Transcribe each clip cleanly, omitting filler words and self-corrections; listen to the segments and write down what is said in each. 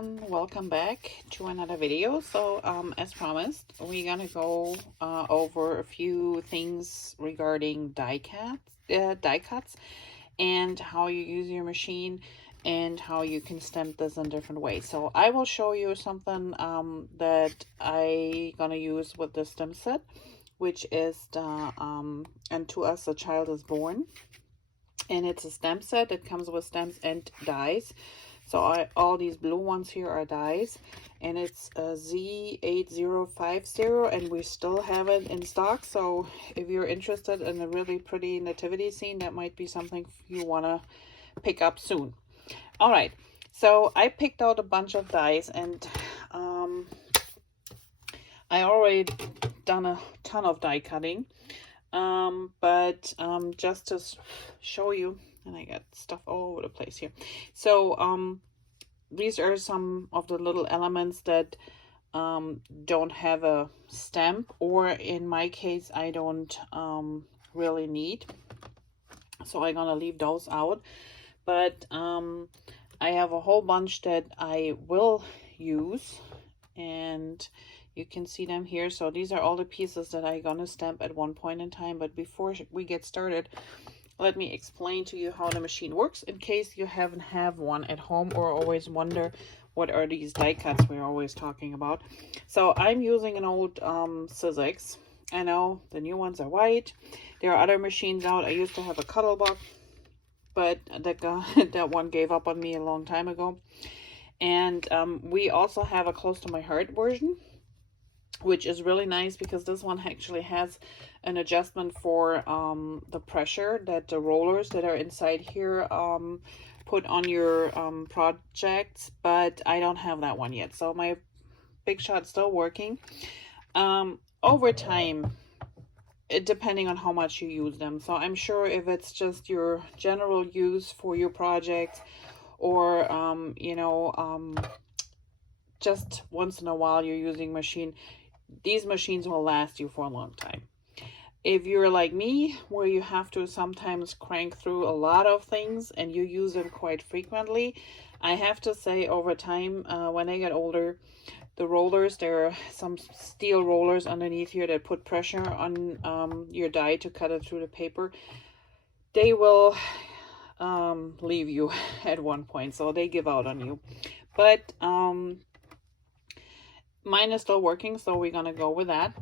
everyone, welcome back to another video. So as promised, we're gonna go over a few things regarding die cuts and how you use your machine and how you can stamp this in different ways. So I will show you something that I gonna use with the stamp set, which is the And To Us a Child Is Born, and it's a stamp set that comes with stamps and dies. So all these blue ones here are dies, and it's a Z8050, and we still have it in stock. So if you're interested in a really pretty nativity scene, that might be something you want to pick up soon. All right, so I picked out a bunch of dies, and I already done a ton of die cutting, but just to show you, and I got stuff all over the place here. So these are some of the little elements that don't have a stamp, or in my case I don't really need, so I'm gonna leave those out. But I have a whole bunch that I will use, and you can see them here. So these are all the pieces that I'm gonna stamp at one point in time. But before we get started, let me explain to you how the machine works, in case you haven't have one at home or always wonder what are these die cuts we're always talking about. So I'm using an old Sizzix. I know the new ones are white. There are other machines out. I used to have a Cuttlebug, but that one gave up on me a long time ago. And we also have a Close to My Heart version, which is really nice because this one actually has an adjustment for the pressure that the rollers that are inside here put on your projects, but I don't have that one yet. So my Big Shot's still working. Over time, depending on how much you use them. So I'm sure if it's just your general use for your project, or just once in a while you're using machine, these machines will last you for a long time. If you're like me, where you have to sometimes crank through a lot of things and you use them quite frequently, I have to say over time, when I get older, the rollers, there are some steel rollers underneath here that put pressure on your die to cut it through the paper. They will leave you at one point, so they give out on you. But mine is still working, so we're gonna go with that.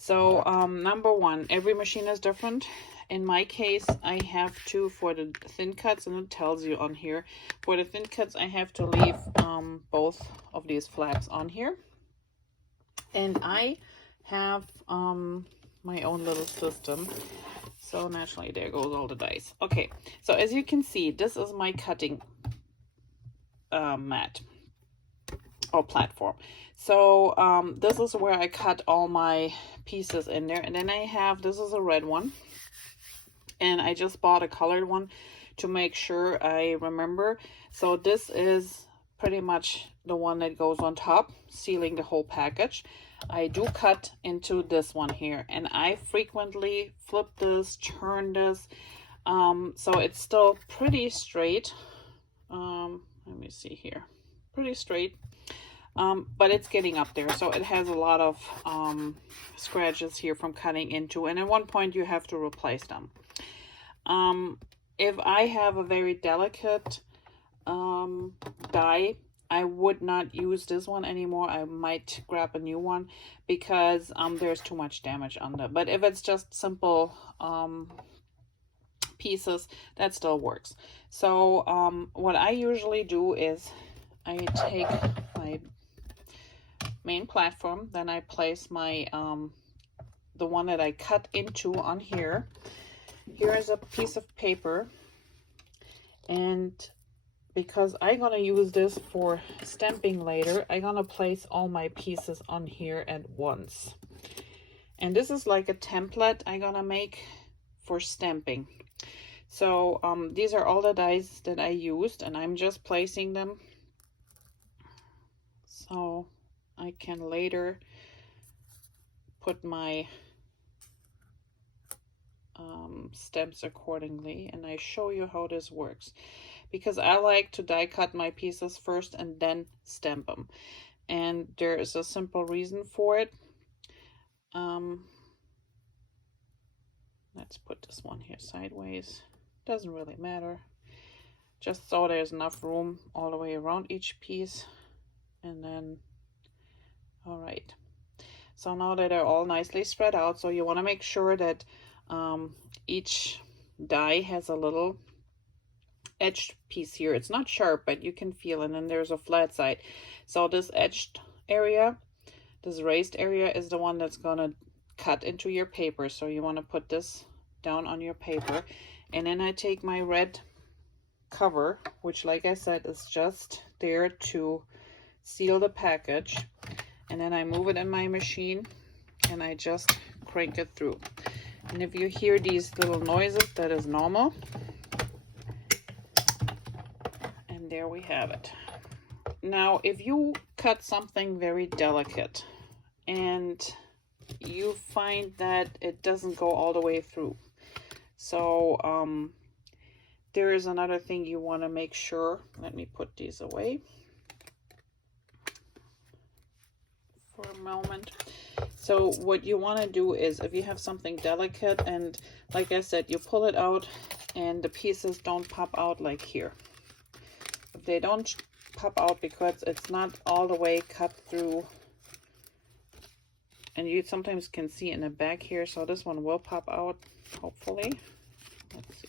So number one, every machine is different. In my case, I have to, for the thin cuts, and it tells you on here, for the thin cuts I have to leave both of these flaps on here. And I have my own little system. So naturally there goes all the dice. Okay, so as you can see, this is my cutting mat or platform. So this is where I cut all my pieces in there. And then I have, this is a red one, and I just bought a colored one to make sure I remember. So this is pretty much the one that goes on top, sealing the whole package. I do cut into this one here, and I frequently flip this, turn this, so it's still pretty straight. Let me see here, pretty straight, but it's getting up there, so it has a lot of scratches here from cutting into, and at one point you have to replace them. If I have a very delicate die, I would not use this one anymore. I might grab a new one because there's too much damage on them. But if it's just simple pieces, that still works. So what I usually do is I take my main platform, then I place my the one that I cut into on here. Here is a piece of paper, and because I'm gonna use this for stamping later, I'm gonna place all my pieces on here at once. And this is like a template I'm gonna make for stamping. So these are all the dies that I used, and I'm just placing them so I can later put my stamps accordingly, and I show you how this works, because I like to die cut my pieces first and then stamp them, and there is a simple reason for it. Let's put this one here sideways, doesn't really matter, just so there's enough room all the way around each piece. And then, all right, so now that they're all nicely spread out, so you want to make sure that each die has a little edged piece here. It's not sharp, but you can feel it, and then there's a flat side. So this edged area, this raised area, is the one that's gonna cut into your paper. So you want to put this down on your paper, and then I take my red cover, which, like I said, is just there to seal the package, and then I move it in my machine and I just crank it through. And if you hear these little noises, that is normal. And there we have it. Now, if you cut something very delicate and you find that it doesn't go all the way through, so there is another thing you want to make sure. Let me put these away for a moment. So what you want to do is, if you have something delicate, and like I said, you pull it out and the pieces don't pop out like here. If they don't pop out because it's not all the way cut through, and you sometimes can see in the back here, so this one will pop out, hopefully. Let's see.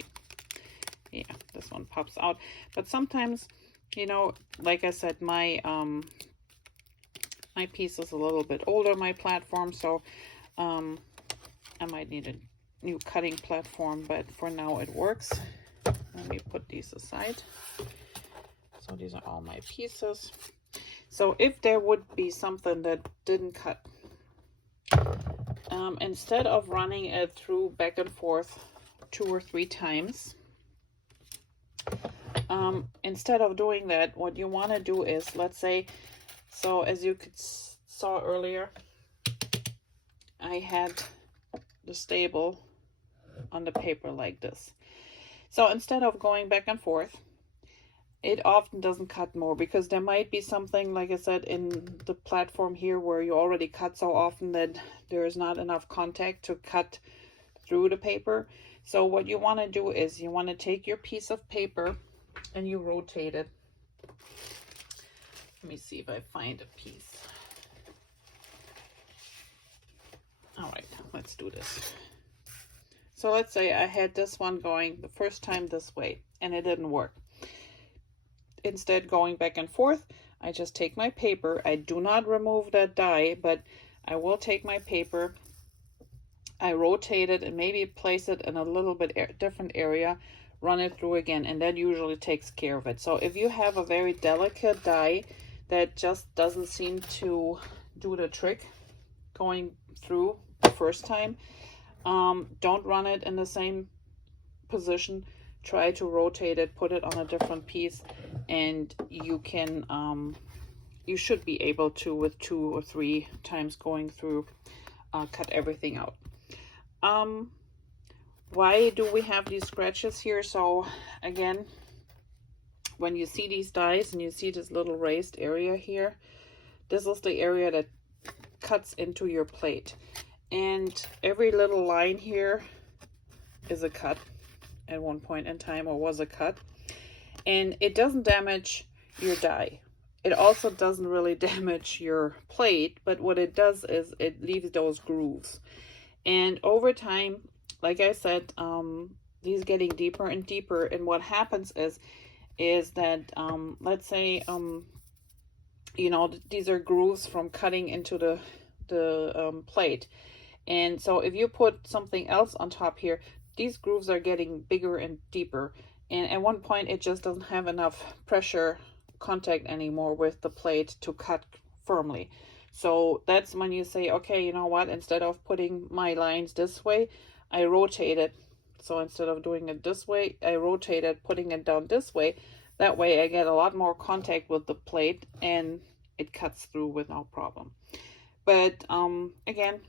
Yeah, this one pops out. But sometimes, you know, like I said, my piece is a little bit older, my platform, so I might need a new cutting platform, but for now it works. Let me put these aside. So these are all my pieces. So if there would be something that didn't cut, instead of running it through back and forth 2 or 3 times, instead of doing that, what you want to do is, let's say, so as you saw earlier, I had the stable on the paper like this. So instead of going back and forth, it often doesn't cut more, because there might be something, like I said, in the platform here where you already cut so often that there is not enough contact to cut through the paper. So what you want to do is, you want to take your piece of paper and you rotate it. Let me see if I find a piece. All right, let's do this. So let's say I had this one going the first time this way and it didn't work. Instead, going back and forth, I just take my paper. I do not remove that die, but I will take my paper, I rotate it and maybe place it in a little bit different area, run it through again, and that usually takes care of it. So if you have a very delicate die that just doesn't seem to do the trick going through the first time, don't run it in the same position. Try to rotate it, put it on a different piece, and you can you should be able to, with 2 or 3 times going through, cut everything out. Why do we have these scratches here? So again, when you see these dies and you see this little raised area here, this is the area that cuts into your plate, and every little line here is a cut at one point in time, or was a cut, and it doesn't damage your die. It also doesn't really damage your plate, but what it does is it leaves those grooves. And over time, like I said, these getting deeper and deeper, and what happens is that let's say you know, these are grooves from cutting into the plate, and so if you put something else on top here, these grooves are getting bigger and deeper, and at one point it just doesn't have enough pressure contact anymore with the plate to cut firmly. So that's when you say, okay, you know what, instead of putting my lines this way, I rotate it. So instead of doing it this way, I rotate it, putting it down this way. That way I get a lot more contact with the plate and it cuts through with no problem. But again,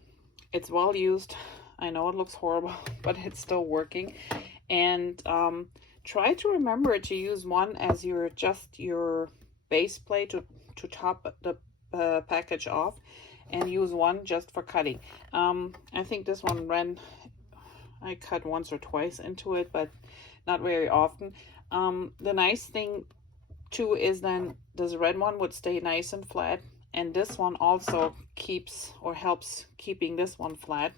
it's well used. I know it looks horrible, but it's still working. And try to remember to use one as your base plate to top the package off, and use one just for cutting. I think this one I cut once or twice into it, but not very often. The nice thing too is then this red one would stay nice and flat, and this one also keeps or helps keeping this one flat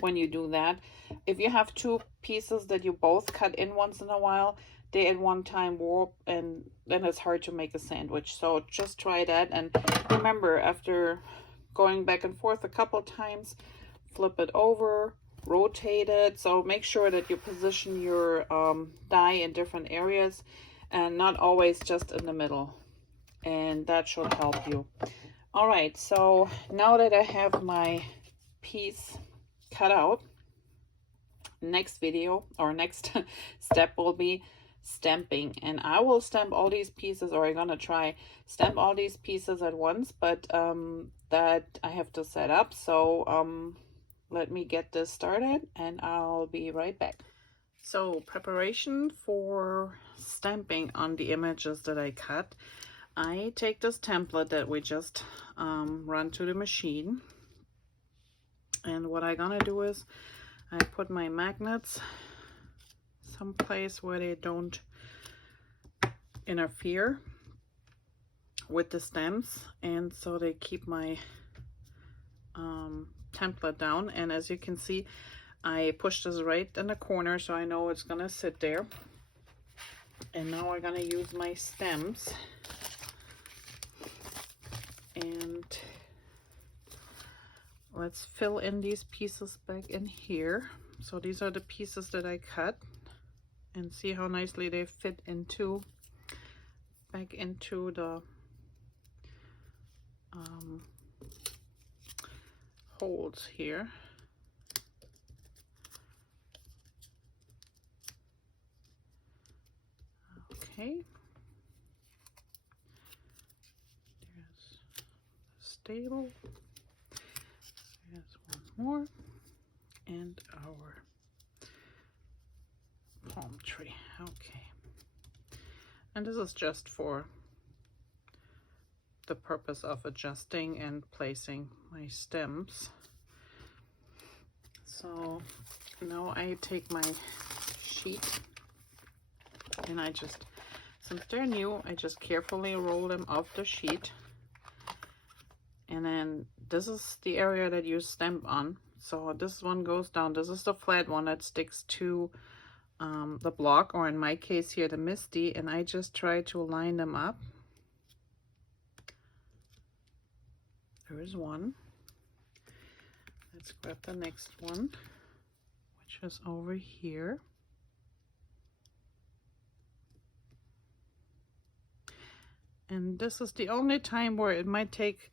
when you do that. If you have two pieces that you both cut in once in a while, they at one time warp, and then it's hard to make a sandwich. So just try that, and remember, after going back and forth a couple times, flip it over, rotate it. So make sure that you position your die in different areas and not always just in the middle, and that should help you. All right, so now that I have my piece cut out, next video or next step will be stamping, and I will stamp all these pieces, or I'm gonna try stamp all these pieces at once, but that I have to set up. So let me get this started and I'll be right back. So preparation for stamping on the images that I cut. I take this template that we just run to the machine, and what I'm gonna do is I put my magnets someplace where they don't interfere with the stems, and so they keep my template down. And as you can see, I pushed this right in the corner, so I know it's gonna sit there. And now we're gonna use my stems, and let's fill in these pieces back in here. So these are the pieces that I cut, and see how nicely they fit into back into the holes here. Okay, there's the stable, there's one more, and our palm tree. Okay, and this is just for the purpose of adjusting and placing my stems. So now I take my sheet, and I just, since they're new, I just carefully roll them off the sheet, and then this is the area that you stamp on. So this one goes down. This is the flat one that sticks to the block, or in my case here, the Misty, and I just try to line them up. There is one. Let's grab the next one, which is over here. And this is the only time where it might take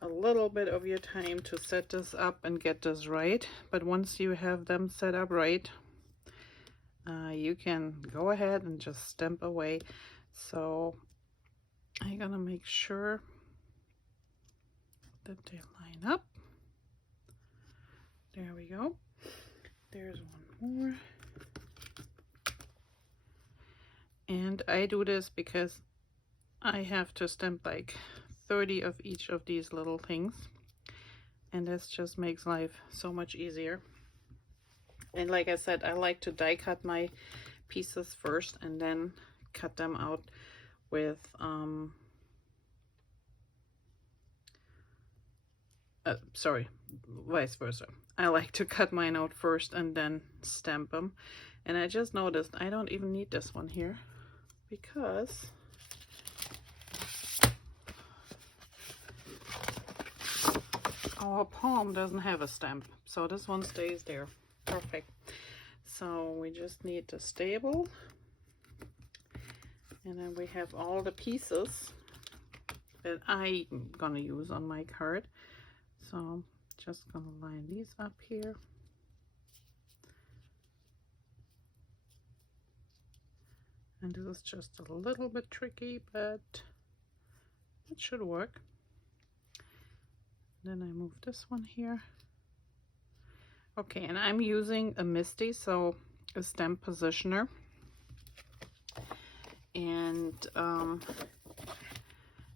a little bit of your time to set this up and get this right. But once you have them set up right, you can go ahead and just stamp away. So I'm gonna make sure that they line up. There we go. There's one more. And I do this because I have to stamp like 30 of each of these little things, and this just makes life so much easier. And like I said, I like to die cut my pieces first and then cut them out with sorry, vice versa. I like to cut mine out first and then stamp them. And I just noticed I don't even need this one here, because our palm doesn't have a stamp, so this one stays there. Perfect. So we just need the stable, and then we have all the pieces that I'm gonna use on my card. So I'm just gonna line these up here. And this is just a little bit tricky, but it should work. Then I move this one here, Okay, and I'm using a Misty, so a stamp positioner. And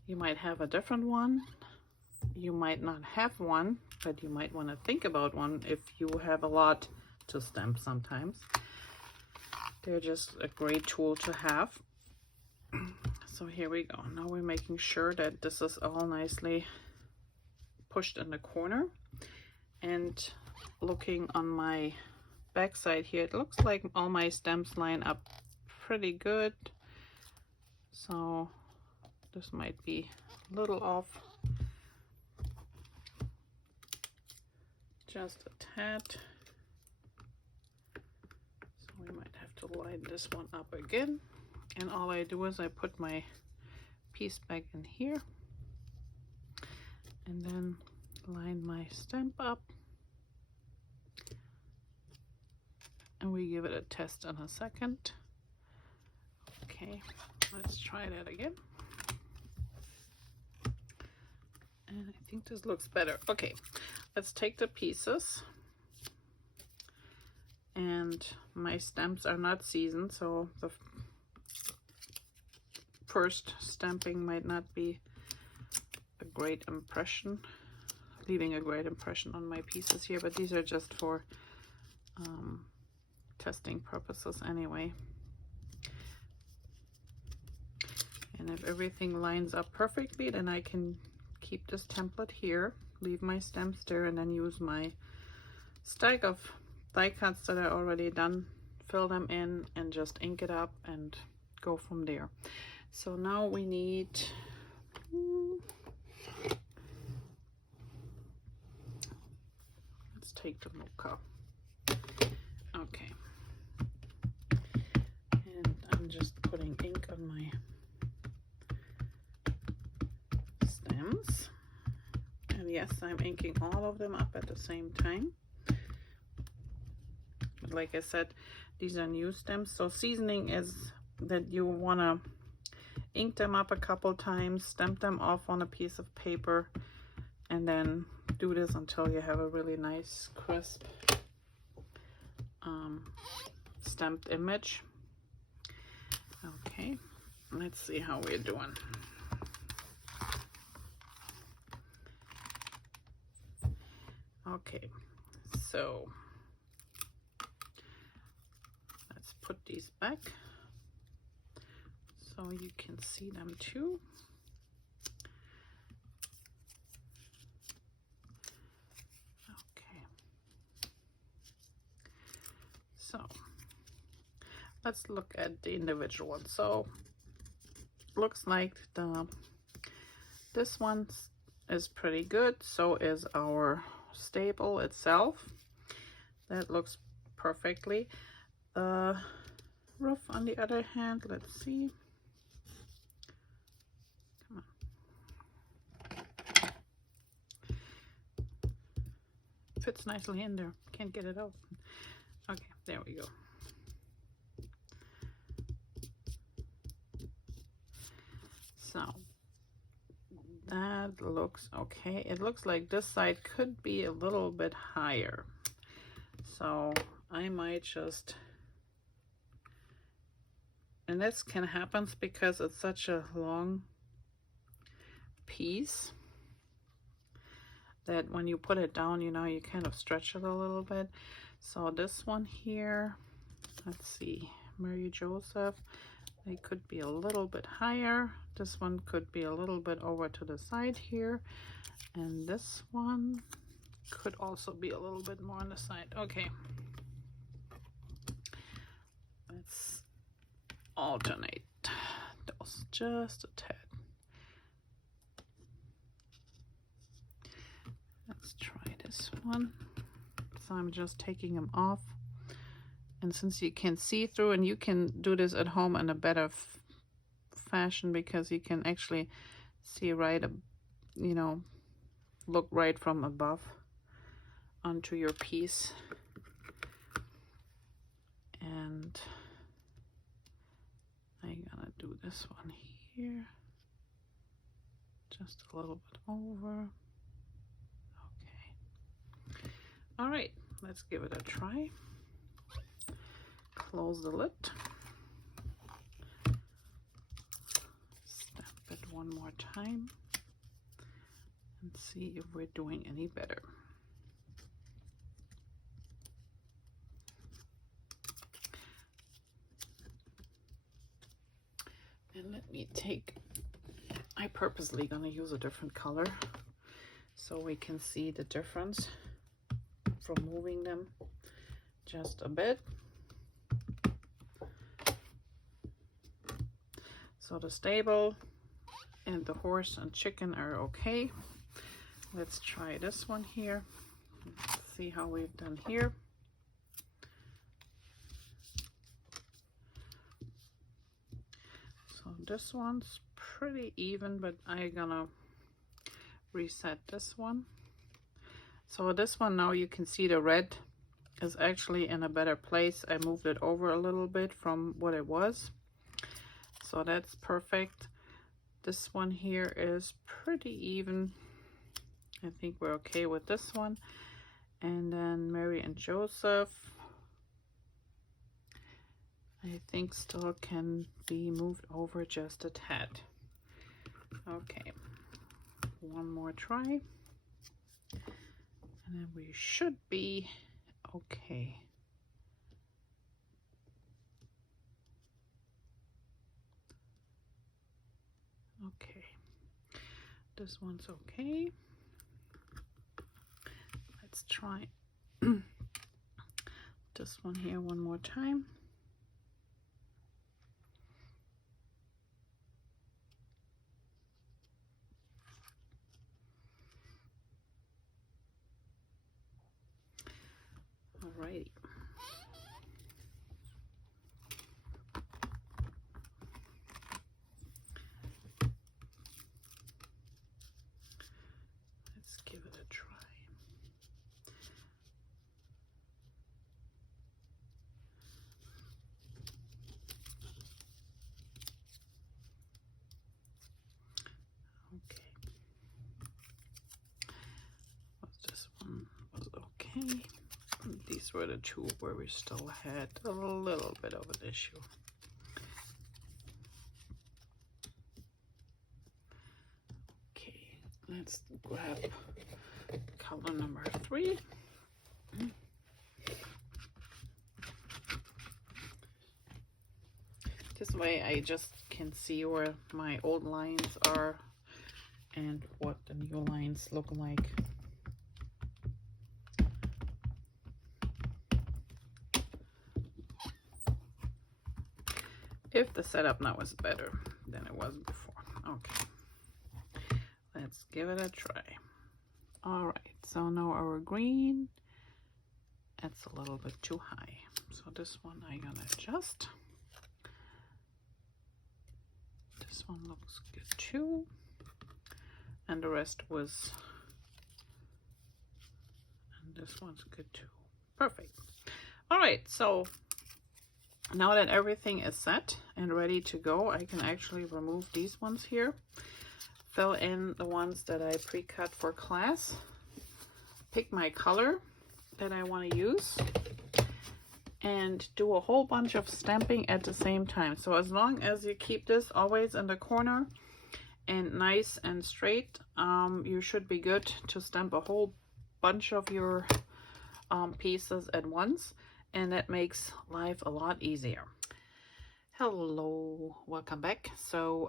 you might have a different one. You might not have one, but you might want to think about one if you have a lot to stamp sometimes. They're just a great tool to have. So here we go. Now we're making sure that this is all nicely pushed in the corner. And looking on my back side here, it looks like all my stamps line up pretty good. So this might be a little off. Just a tad. So we might have to line this one up again. And all I do is I put my piece back in here and then line my stamp up. And we give it a test in a second. Okay, let's try that again. And I think this looks better. Okay, let's take the pieces. And my stamps are not seasoned, so the first stamping might not be a great impression, leaving a great impression on my pieces here, but these are just for testing purposes anyway. And if everything lines up perfectly, then I can keep this template here, leave my stamps there, and then use my stack of die cuts that I already done, fill them in, and just ink it up and go from there. So now we need let's take the mocha. Okay, and I'm just putting ink on my stems, and yes, I'm inking all of them up at the same time. But like I said, these are new stems, so seasoning is that you want to ink them up a couple times, stamp them off on a piece of paper, and then do this until you have a really nice crisp stamped image. Okay, let's see how we're doing. Okay, so let's put these back so you can see them too. Okay, so let's look at the individual ones. So looks like this one is pretty good. So is our staple itself. That looks perfectly. Roof on the other hand, let's see. Come on. Fits nicely in there. Can't get it out. Okay, there we go. So that looks okay. It looks like this side could be a little bit higher. So I might just, and this can happen because it's such a long piece that when you put it down, you know, you kind of stretch it a little bit. So this one here, let's see, Mary Joseph, they could be a little bit higher. This one could be a little bit over to the side here. And this one could also be a little bit more on the side. Okay. Let's alternate those just a tad. Let's try this one. So I'm just taking them off. And since you can see through, and you can do this at home in a better fashion because you can actually see right, you know, look right from above onto your piece. And I'm gonna do this one here, just a little bit over. Okay. All right, let's give it a try. Close the lid. Stamp it one more time and see if we're doing any better. And let me take, I purposely gonna use a different color so we can see the difference from moving them just a bit. So the stable and the horse and chicken are okay. Let's try this one here. Let's see how we've done here. So this one's pretty even, but I'm gonna reset this one. So this one, now you can see the red is actually in a better place. I moved it over a little bit from what it was. So that's perfect. This one here is pretty even. I think we're okay with this one. And then Mary and Joseph, I think still can be moved over just a tad. Okay, one more try. And then we should be okay. Okay, this one's okay. Let's try this one here one more time. Alrighty. Let's give it a try. Okay. This one was okay. These were the two where we still had a little bit of an issue. Okay, let's grab color number 3. This way I just can see where my old lines are and what the new lines look like. If the setup now is better than it was before. Okay, let's give it a try. All right, so now our green, that's a little bit too high. So this one I'm gonna adjust. This one looks good too. And the rest was, and this one's good too. Perfect. All right, so now that everything is set and ready to go, I can actually remove these ones here, fill in the ones that I pre-cut for class, pick my color that I want to use, and do a whole bunch of stamping at the same time. So as long as you keep this always in the corner and nice and straight, you should be good to stamp a whole bunch of your pieces at once. And that makes life a lot easier. Hello, welcome back. So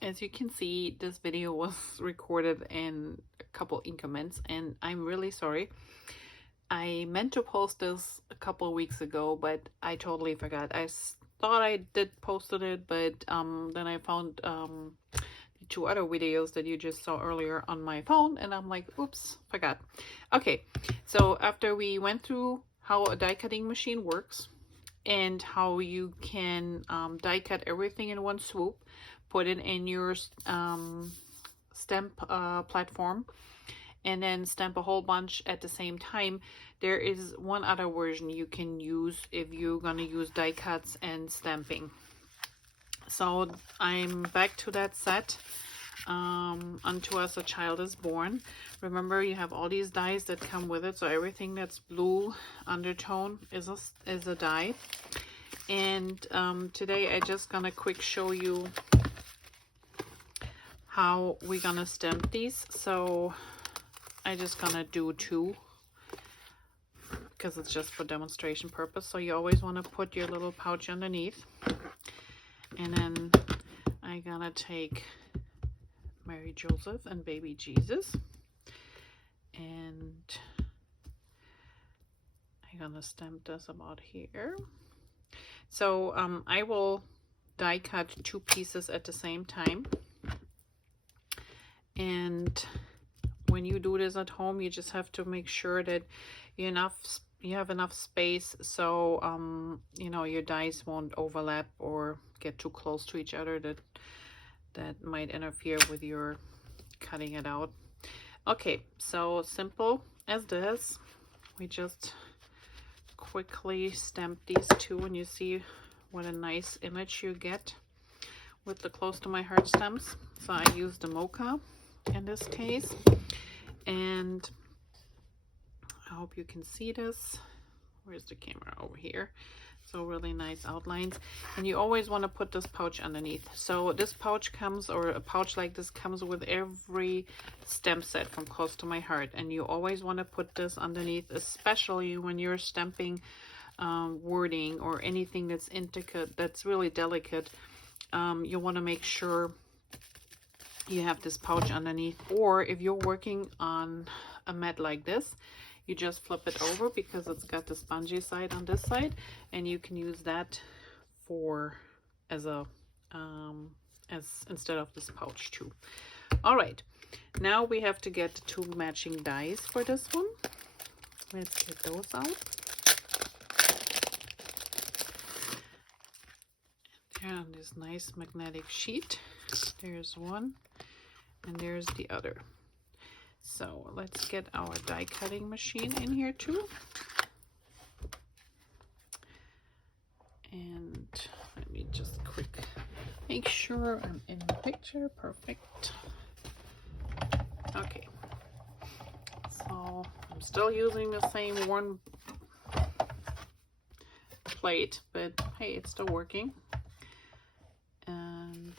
as you can see, this video was recorded in a couple increments and I'm really sorry. I meant to post this a couple of weeks ago, but I totally forgot. I thought I did posted it, but then I found the 2 other videos that you just saw earlier on my phone and I'm like, oops, forgot. Okay, so after we went through how a die cutting machine works and how you can die cut everything in one swoop, put it in your stamp platform, and then stamp a whole bunch at the same time. There is one other version you can use if you're gonna use die cuts and stamping. So I'm back to that set. unto us a child is born. Remember, you have all these dies that come with it, so everything that's blue undertone is a die. And today I just gonna quick show you how we're gonna stamp these. So I just gonna do 2 because it's just for demonstration purpose. So you always want to put your little pouch underneath, and then I'm gonna take Mary Joseph and baby Jesus, and I'm gonna stamp this about here. So I will die cut 2 pieces at the same time, and when you do this at home, you just have to make sure that you have enough space so you know, your dies won't overlap or get too close to each other. That might interfere with your cutting it out. Okay, so simple as this. We just quickly stamp these 2, and you see what a nice image you get with the close to my heart stamps. So I use the mocha in this case, and I hope you can see this. Where's the camera? Over here. So really nice outlines, and you always want to put this pouch underneath. So this pouch comes, or a pouch like this comes with every stamp set from Close to My Heart, and you always want to put this underneath, especially when you're stamping wording or anything that's intricate, that's really delicate. You want to make sure you have this pouch underneath, or if you're working on a mat like this, you just flip it over because it's got the spongy side on this side, and you can use that for as instead of this pouch too. All right, now we have to get the 2 matching dies for this one. Let's get those out. They're on this nice magnetic sheet. There's one, and there's the other. So let's get our die cutting machine in here too. And let me just quick make sure I'm in the picture. Perfect. Okay. So I'm still using the same worn plate, but hey, it's still working. And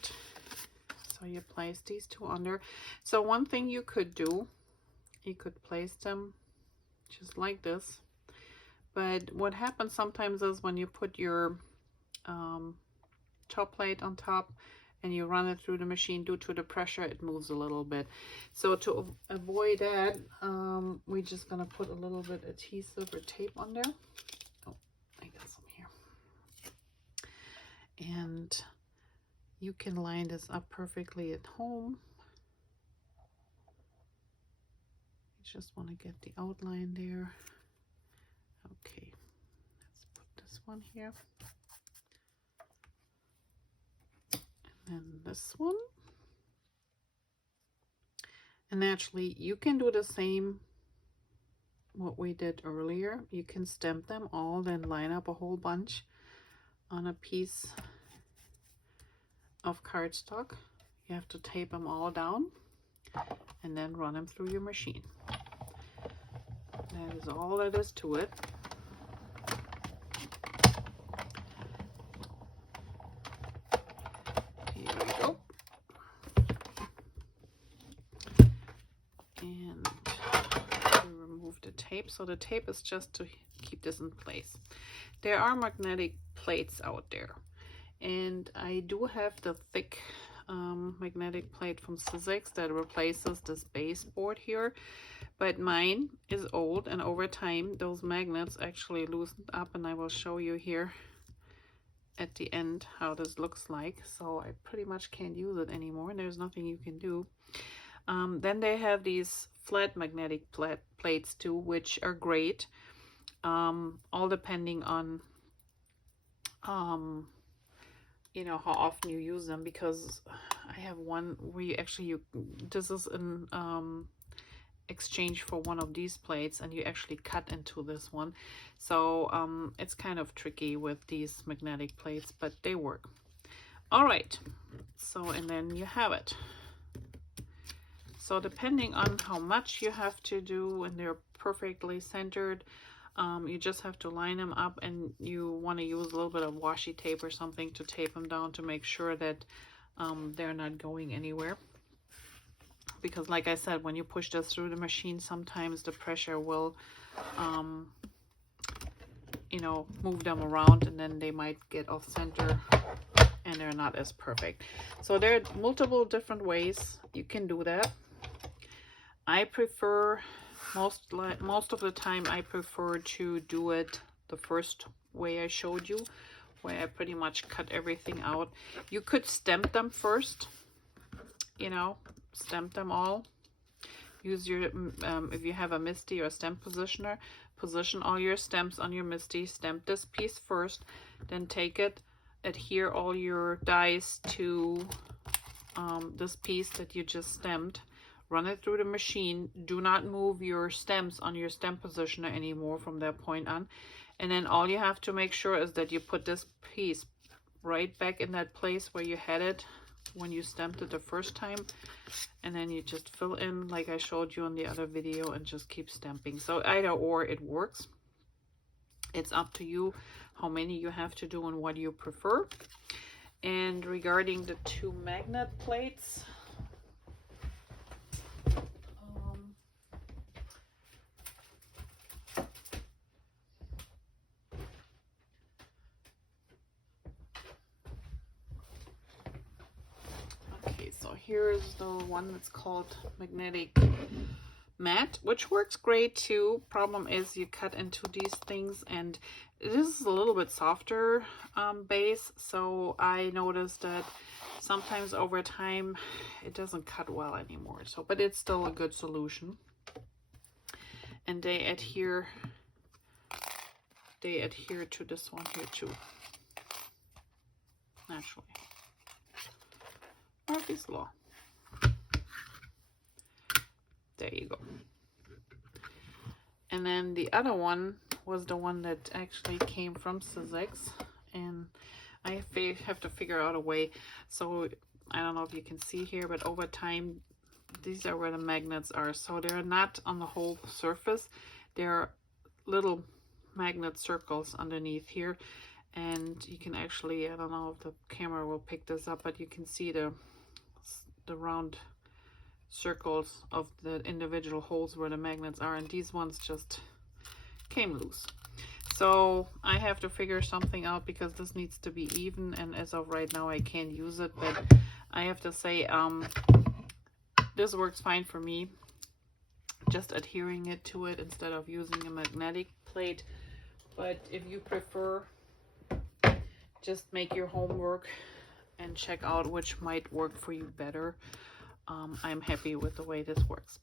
so you place these 2 under. So one thing you could do, you could place them just like this, but what happens sometimes is when you put your top plate on top and you run it through the machine, due to the pressure, it moves a little bit. So to avoid that, we're just gonna put a little bit adhesive or tape on there. Oh, I got some here. And you can line this up perfectly at home. Just want to get the outline there. Okay, let's put this one here, and then this one. And actually, you can do the same what we did earlier. You can stamp them all, then line up a whole bunch on a piece of cardstock. You have to tape them all down and then run them through your machine. That is all that is to it. Here we go. And we remove the tape. So the tape is just to keep this in place. There are magnetic plates out there, and I do have the thick magnetic plate from Sizzix that replaces this baseboard here, but mine is old, and over time those magnets actually loosened up, and I will show you here at the end how this looks like. So I pretty much can't use it anymore, and there's nothing you can do. Then they have these flat magnetic plates too, which are great, all depending on you know, how often you use them, because I have one where you actually, this is an exchange for one of these plates, and you actually cut into this one. So it's kind of tricky with these magnetic plates, but they work. All right, so, and then you have it. So depending on how much you have to do and they're perfectly centered, you just have to line them up, and you want to use a little bit of washi tape or something to tape them down to make sure that they're not going anywhere. Because like I said, when you push this through the machine, sometimes the pressure will, you know, move them around, and then they might get off center and they're not as perfect. So there are multiple different ways you can do that. I prefer, most of the time, I prefer to do it the first way I showed you, where I pretty much cut everything out. You could stamp them first, you know, stamp them all. Use your, if you have a MISTI or a stamp positioner, position all your stamps on your MISTI, stamp this piece first, then take it, adhere all your dies to this piece that you just stamped, run it through the machine. Do not move your stamps on your stamp positioner anymore from that point on. And then all you have to make sure is that you put this piece right back in that place where you had it when you stamped it the first time. And then you just fill in like I showed you in the other video and just keep stamping. So either or, it works. It's up to you how many you have to do and what you prefer. And regarding the 2 magnet plates, okay, so here's the one that's called magnetic mat, which works great too. Problem is you cut into these things, and this is a little bit softer base, so I noticed that sometimes over time it doesn't cut well anymore. So, but it's still a good solution. And they adhere to this one here too, naturally. Murphy's Law. There you go. And then the other one was the one that actually came from Sizzix, and I have to figure out a way. So I don't know if you can see here, but over time, these are where the magnets are. So they're not on the whole surface. They're little magnet circles underneath here. And you can actually, I don't know if the camera will pick this up, but you can see the round circles of the individual holes where the magnets are, and these ones just came loose. So I have to figure something out because this needs to be even, and as of right now I can't use it, but I have to say this works fine for me, just adhering it to it instead of using a magnetic plate. But if you prefer, just make your homework and check out which might work for you better. I'm happy with the way this works.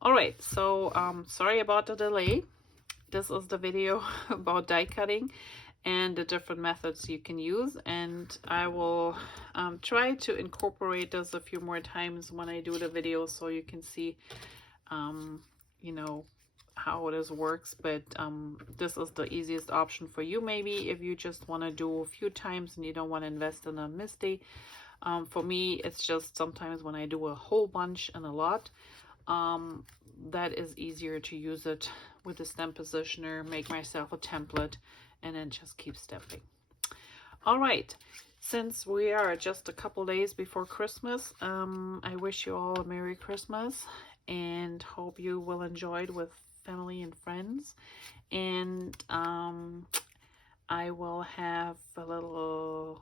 All right, so sorry about the delay. This is the video about die cutting and the different methods you can use, and I will try to incorporate this a few more times when I do the video so you can see you know, how this works. But this is the easiest option for you, maybe if you just want to do a few times and you don't want to invest in a MISTI. For me, it's just sometimes when I do a whole bunch and a lot, that is easier to use it with the stamp positioner, make myself a template, and then just keep stamping. All right, since we are just a couple days before Christmas, I wish you all a Merry Christmas and hope you will enjoy it with family and friends. And I will have a little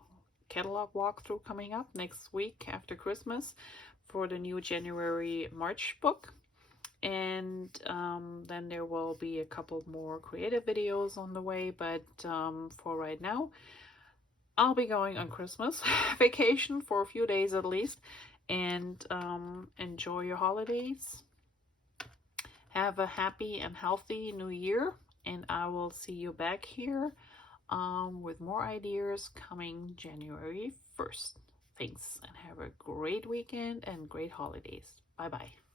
catalog walkthrough coming up next week after Christmas for the new January-March book. And then there will be a couple more creative videos on the way, but for right now, I'll be going on Christmas vacation for a few days at least, and enjoy your holidays. Have a happy and healthy new year, and I will see you back here with more ideas coming January 1st. Thanks, and have a great weekend and great holidays. Bye-bye.